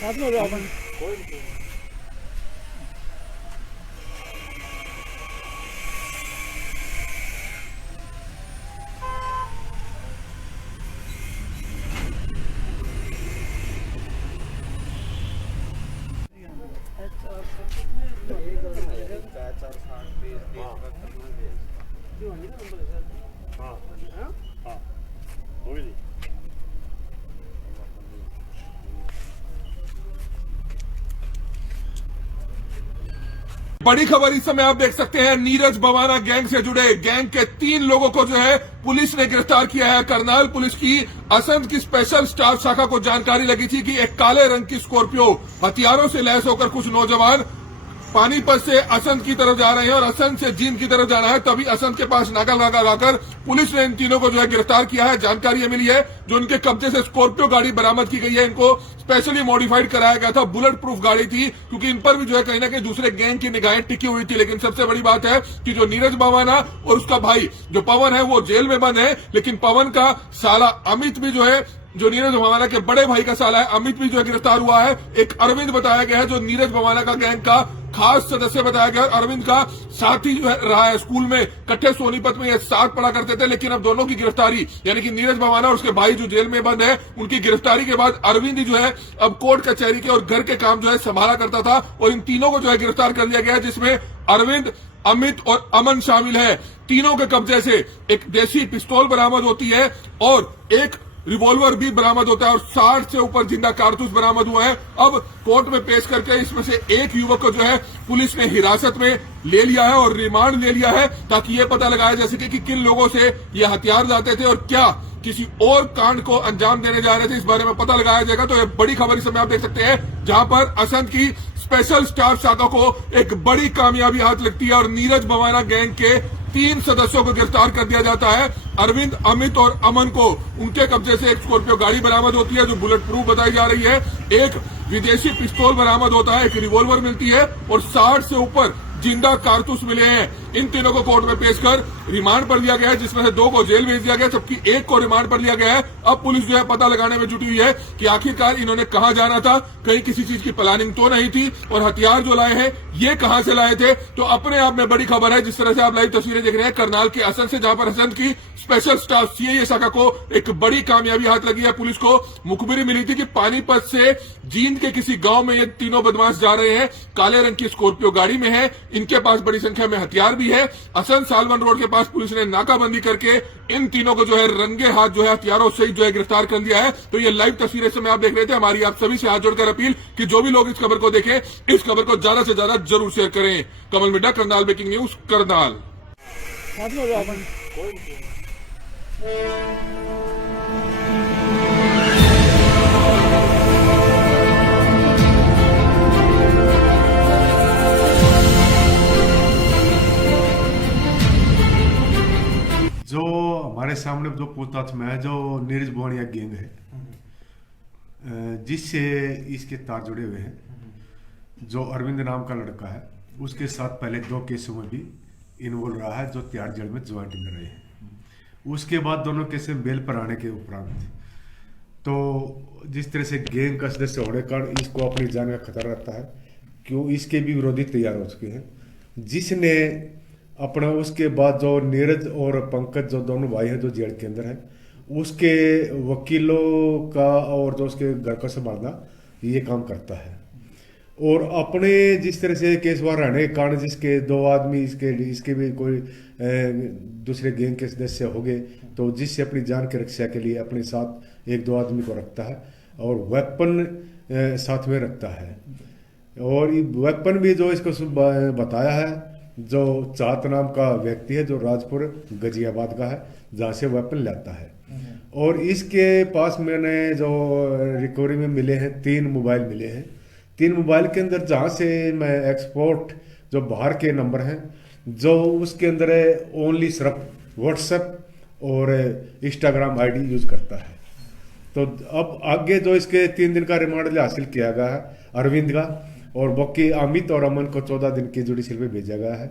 साथ में जाओ अपन। बड़ी खबर इस समय आप देख सकते हैं, नीरज बवाना गैंग से जुड़े गैंग के 3 लोगों को जो है पुलिस ने गिरफ्तार किया है। करनाल पुलिस की असंध की स्पेशल स्टाफ शाखा को जानकारी लगी थी कि एक काले रंग की स्कॉर्पियो हथियारों से लैस होकर कुछ नौजवान पानीपत से असंध की तरफ जा रहे हैं और असंध से जींद की तरफ जाना है। तभी असंध के पास नाका लगाकर पुलिस ने इन तीनों को जो है गिरफ्तार किया है। जानकारी ये मिली है जो उनके कब्जे से स्कॉर्पियो गाड़ी बरामद की गई है। इनको स्पेशली मॉडिफाइड कराया गया था, बुलेट प्रूफ गाड़ी थी, क्योंकि इन पर भी जो है कहीं ना कहीं दूसरे गैंग की निगाहें टिकी हुई थी। लेकिन सबसे बड़ी बात है कि जो नीरज बवाना और उसका भाई जो पवन है वो जेल में बंद है, लेकिन पवन का साला अमित भी जो है, जो नीरज बवाना के बड़े भाई का साला है अमित भी जो है गिरफ्तार हुआ है। एक अरविंद बताया गया है जो नीरज बवाना का गैंग का खास सदस्य बताया गया। अरविंद का साथी जो है रहा है, स्कूल में इकट्ठे सोनीपत में ये साथ पढ़ा करते थे। लेकिन अब दोनों की गिरफ्तारी यानी कि नीरज बवाना और उसके भाई जो जेल में बंद है, उनकी गिरफ्तारी के बाद अरविंद जो है अब कोर्ट कचहरी के और घर के काम जो है संभाला करता था और इन तीनों को जो है गिरफ्तार कर लिया गया है, जिसमें अरविंद, अमित और अमन शामिल है। तीनों के कब्जे से एक देसी पिस्तौल बरामद होती है और एक रिवॉल्वर भी बरामद होता है और 60 से ऊपर जिंदा कारतूस बरामद हुआ है। अब कोर्ट में पेश करके इसमें से एक युवक को जो है पुलिस ने हिरासत में ले लिया है और रिमांड ले लिया है, ताकि ये पता लगाया जा सके कि किन लोगों से ये हथियार लाते थे और क्या किसी और कांड को अंजाम देने जा रहे थे। इस बारे में पता लगाया जाएगा। तो ये बड़ी खबर इस समय आप देख सकते हैं, जहां पर असंध की स्पेशल स्टाफ शाखा को एक बड़ी कामयाबी हाथ लगती है और नीरज बवाना गैंग के 3 सदस्यों को गिरफ्तार कर दिया जाता है। अरविंद, अमित और अमन को उनके कब्जे से एक स्कॉर्पियो गाड़ी बरामद होती है जो बुलेट प्रूफ बताई जा रही है। एक विदेशी पिस्तौल बरामद होता है, एक रिवॉल्वर मिलती है और 60 से ऊपर जिंदा कारतूस मिले हैं। इन तीनों को कोर्ट में पेश कर रिमांड पर लिया गया है, जिसमें से 2 को जेल भेज दिया गया, जबकि 1 को रिमांड पर लिया गया है। अब पुलिस जो है पता लगाने में जुटी हुई है कि आखिरकार इन्होंने कहां जाना था, कहीं किसी चीज की प्लानिंग तो नहीं थी और हथियार जो लाए हैं ये कहां से लाए थे। तो अपने आप में बड़ी खबर है। जिस तरह से आप लाइव तस्वीरें देख रहे हैं करनाल के असंध से, जहां पर असंध की स्पेशल स्टाफ सीआईए शाखा को एक बड़ी कामयाबी हाथ लगी है। पुलिस को मुखबिरी मिली थी कि पानीपत से जींद के किसी गांव में ये तीनों बदमाश जा रहे हैं, काले रंग की स्कॉर्पियो गाड़ी में है, इनके पास बड़ी संख्या में हथियार भी है। असंध सालवन रोड के पास पुलिस ने नाकाबंदी करके इन तीनों को जो है रंगे हाथ जो है हथियारों से जो है गिरफ्तार कर लिया है। तो ये लाइव तस्वीरें समय आप देख रहे थे। हमारी आप सभी से हाथ जोड़कर अपील कि जो भी लोग इस खबर को देखें, इस खबर को ज्यादा से ज्यादा जरूर शेयर करें। कमल मिड्डा, करनाल ब्रेकिंग न्यूज, करनाल। साथ में जाओ अपन। जो हमारे सामने जो पूछताछ में है, जो नीरज बवानिया गैंग है, जिससे इसके तार जुड़े हुए हैं, जो अरविंद नाम का लड़का है, उसके साथ पहले 2 केसों में भी इन्वॉल्व रहा है, जो तिहाड़ जेल में ज्वाइंट में रहे हैं। उसके बाद दोनों केस बेल पर आने के उपरांत तो जिस तरह से गैंग का सदस्य होने का कारण इसको अपनी जान का खतरा रहता है, क्यों इसके भी विरोधी तैयार हो चुके हैं। जिसने अपना उसके बाद जो नीरज और पंकज जो दोनों भाई हैं जो जेल के अंदर हैं, उसके वकीलों का और जो उसके घर का संभालना ये काम करता है। और अपने जिस तरह से केस बाहर रहने के कारण जिसके 2 आदमी इसके भी कोई दूसरे गैंग के सदस्य हो गए, तो जिससे अपनी जान की रक्षा के लिए अपने साथ 1-2 आदमी को रखता है और वेपन साथ में रखता है। और ये वेपन भी जो इसको बताया है, जो चाहत नाम का व्यक्ति है जो राजपुर गजियाबाद का है, जहाँ से वेपन लाता है। और इसके पास मैंने जो रिकवरी में मिले हैं 3 मोबाइल मिले हैं। 3 मोबाइल के अंदर जहाँ से मैं एक्सपोर्ट जो बाहर के नंबर हैं, जो उसके अंदर ओनली सिर्फ व्हाट्सएप और इंस्टाग्राम आईडी यूज करता है। तो अब आगे जो इसके 3 दिन का रिमांड हासिल किया गया है अरविंद का, और बाकी अमित और अमन को 14 दिन की जुडिशल में भेजा गया है।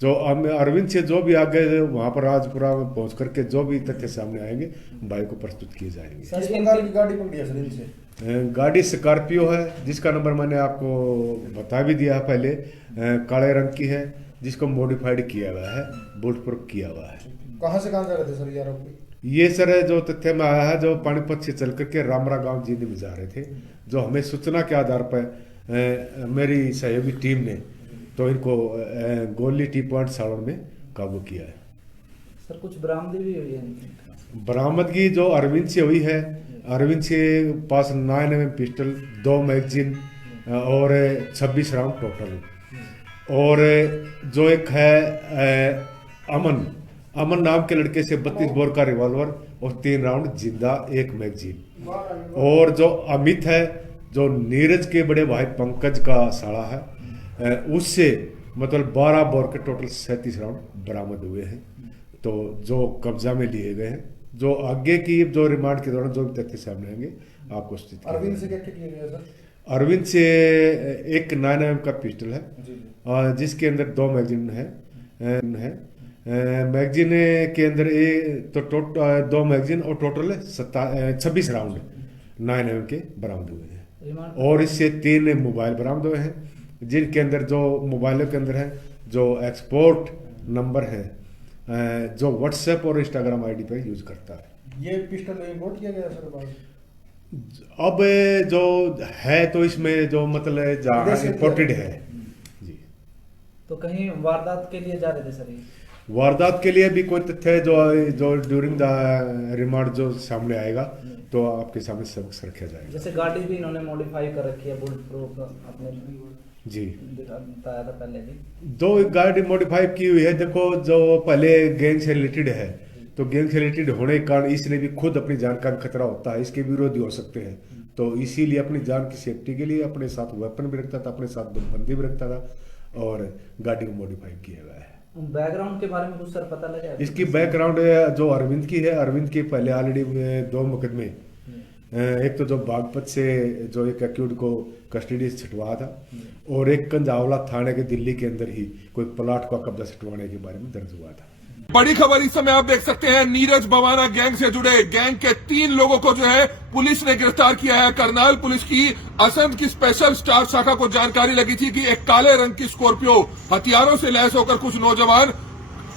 जो अरविंद से जो भी आगे वहां पर राजपुरा में पहुंच करके जो भी तथ्य सामने आएंगे भाई को प्रस्तुत किए जाएंगे। किस प्रकार की गाड़ी पकड़ी है सर इनसे? गाड़ी स्कॉर्पियो है जिसका नंबर मैंने आपको बता भी दिया है पहले। काले रंग की है जिसको मॉडिफाइड किया हुआ है, बुलेट प्रूफ किया हुआ है। कहाँ से कहाँ जा रहे थे सर ये आरोपी? ये सर जो तथ्य में आया है, जो पानीपत से चल करके रामरा गांव जींद में जा रहे थे, जो हमें सूचना के आधार पर मेरी सहयोगी टीम ने तो इनको गोली टी पॉइंट सावन में काबू किया है। सर कुछ बरामदगी भी हुई है? बरामदगी जो अरविंद से हुई है, अरविंद से पास 9mm पिस्टल, 2 मैगजीन और 26 राउंड टोटल। और जो एक है अमन नाम के लड़के से 32 बोर का रिवॉल्वर और 3 राउंड जिंदा, 1 मैगजीन। और जो अमित है, जो नीरज के बड़े भाई पंकज का साला है, उससे मतलब 12 बोर के टोटल 37 राउंड बरामद हुए हैं। तो जो कब्जा में लिए गए हैं, जो आगे की जो रिमांड के दौरान जो भी तथ्य सामने आएंगे आपको सूचित किया अरविंद जाएगा। से क्या क्या किया गया सर? अरविंद से एक 9mm का पिस्टल है जिसके अंदर 2 मैगजीन है। मैगजीन के अंदर तो 2 मैगजीन और टोटल 26 राउंड 9mm के बरामद हुए हैं। और इससे 3 मोबाइल बरामद हुए हैं, जिनके अंदर जो मोबाइलों के अंदर है जो एक्सपोर्ट नंबर है, जो व्हाट्सएप और इंस्टाग्राम आईडी पर यूज करता है। ये पिस्टल इंपोर्ट किया गया सर बाद? अब जो है तो इसमें जो मतलब जहाँ इम्पोर्टेड है जी। तो कहीं वारदात के लिए जा रहे थे सर ये? वारदात के लिए भी कोई तथ्य है जो ड्यूरिंग द रिमांड जो सामने आएगा तो आपके सामने सबक रखा जाएगा। जैसे गाड़ी भी इन्होंने मॉडिफाई कर रखी है, बुलेट प्रूफ अपने जी बताया था पहले भी। 2 गाड़ी मॉडिफाई की हुई है। देखो जो पहले गैंग से रिलेटेड है, तो गैंग से रिलेटेड होने के कारण इसने भी खुद अपनी जान का खतरा होता है, इसके विरोधी हो सकते हैं, तो इसीलिए अपनी जान की सेफ्टी के लिए अपने साथ वेपन भी रखता था, अपने साथ बंदी भी रखता था और गाड़ी को मॉडिफाई किया गया है। बैकग्राउंड के बारे में कुछ सर पता लगा? इसकी बैकग्राउंड जो अरविंद की है, अरविंद के पहले ऑलरेडी 2 मुकदमे, एक तो जो बागपत से जो एक एक्यूट को कस्टडी से छुटवाया था, और एक कंजावला थाने के दिल्ली के अंदर ही कोई प्लाट का कब्जा छुटवाने के बारे में दर्ज हुआ था। बड़ी खबर इस समय आप देख सकते हैं, नीरज बवाना गैंग से जुड़े गैंग के 3 लोगों को जो है पुलिस ने गिरफ्तार किया है। करनाल पुलिस की असंध की स्पेशल स्टाफ शाखा को जानकारी लगी थी कि एक काले रंग की स्कॉर्पियो हथियारों से लैस होकर कुछ नौजवान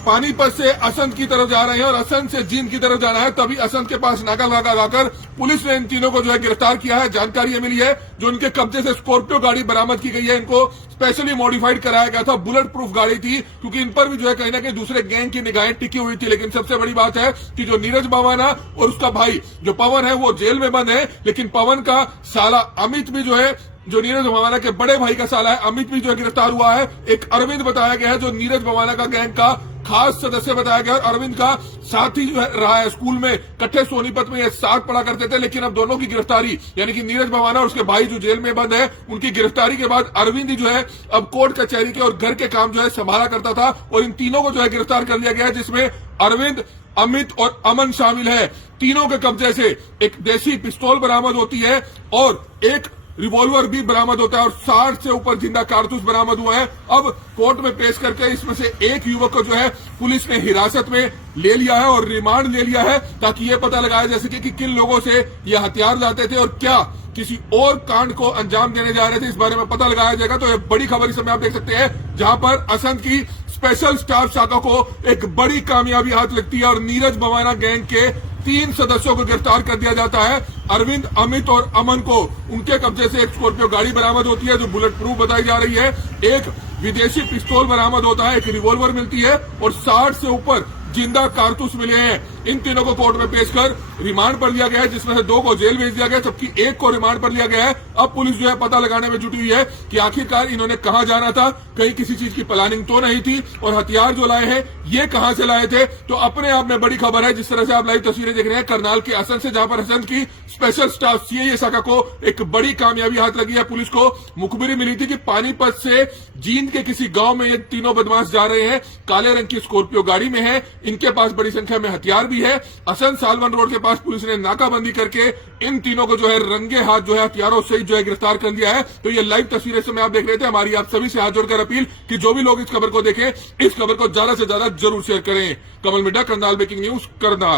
पानीपत से असंध की तरफ जा रहे हैं और असंध से जींद की तरफ जाना है। तभी असंध के पास नाका लगाकर पुलिस ने इन तीनों को जो है गिरफ्तार किया है। जानकारी ये मिली है जो उनके कब्जे से स्कॉर्पियो गाड़ी बरामद की गई है, इनको स्पेशली मॉडिफाइड कराया गया था, बुलेट प्रूफ गाड़ी थी, क्योंकि इन पर भी जो है कहीं ना कहीं दूसरे गैंग की निगाहें टिकी हुई थी। लेकिन सबसे बड़ी बात है कि जो नीरज बवाना और उसका भाई जो पवन है वो जेल में बंद है, लेकिन पवन का साला अमित भी जो है, जो नीरज बवाना के बड़े भाई का साला है, अमित भी जो है गिरफ्तार हुआ है। एक अरविंद बताया गया है जो नीरज बवाना का गैंग का खास सदस्य बताया गया। अरविंद का साथी जो है रहा है, स्कूल में इकट्ठे सोनीपत में ये साथ पढ़ा करते थे, लेकिन अब दोनों की गिरफ्तारी यानी कि नीरज बवाना और उसके भाई जो जेल में बंद है, उनकी गिरफ्तारी के बाद अरविंद जो है अब कोर्ट कचहरी के और घर के काम जो है संभाला करता था, और इन तीनों को जो है गिरफ्तार कर लिया गया है, जिसमें अरविंद, अमित और अमन शामिल है। तीनों के कब्जे से एक देसी पिस्तौल बरामद होती है और एक रिवॉल्वर भी बरामद होता है और 60 से ऊपर जिंदा कारतूस बरामद हुआ है। अब कोर्ट में पेश करके इसमें से एक युवक को जो है पुलिस ने हिरासत में ले लिया है और रिमांड ले लिया है, ताकि ये पता लगाया जा सके कि किन लोगों से ये हथियार लाते थे और क्या किसी और कांड को अंजाम देने जा रहे थे, इस बारे में पता लगाया जाएगा। तो ये बड़ी खबर इस समय आप देख सकते हैं, जहां पर असंध की स्पेशल स्टाफ शाखा को एक बड़ी कामयाबी हाथ लगती है और नीरज बवाना गैंग के 3 सदस्यों को गिरफ्तार कर दिया जाता है। अरविंद, अमित और अमन को उनके कब्जे से एक स्कॉर्पियो गाड़ी बरामद होती है जो बुलेट प्रूफ बताई जा रही है, एक विदेशी पिस्तौल बरामद होता है, एक रिवॉल्वर मिलती है और 60 से ऊपर जिंदा कारतूस मिले हैं। इन तीनों को कोर्ट में पेश कर रिमांड पर लिया गया है, जिसमें से 2 को जेल भेज दिया गया, जबकि 1 को रिमांड पर लिया गया है। अब पुलिस जो है पता लगाने में जुटी हुई है कि आखिरकार इन्होंने कहां जाना था, कहीं किसी चीज की प्लानिंग तो नहीं थी, और हथियार जो लाए हैं ये कहां से लाए थे। तो अपने आप में बड़ी खबर है, जिस तरह से आप लाइव तस्वीरें देख रहे हैं करनाल के असंध से, जहां पर असंध की स्पेशल स्टाफ सीआईए शाखा को एक बड़ी कामयाबी हाथ लगी है। पुलिस को मुखबिरी मिली थी कि पानीपत से जींद के किसी गांव में ये तीनों बदमाश जा रहे हैं, काले रंग की स्कॉर्पियो गाड़ी में है, इनके पास बड़ी संख्या में हथियार भी है। असंध सालवन रोड के पास पुलिस ने नाकाबंदी करके इन तीनों को जो है रंगे हाथ जो है हथियारों से जो है गिरफ्तार कर लिया है। तो ये लाइव तस्वीरें समय आप देख रहे थे। हमारी आप सभी से हाथ जोड़कर अपील कि जो भी लोग इस खबर को देखें, इस खबर को ज्यादा से ज्यादा जरूर शेयर करें। कमल मिड्डा, करनाल ब्रेकिंग न्यूज, करनाल।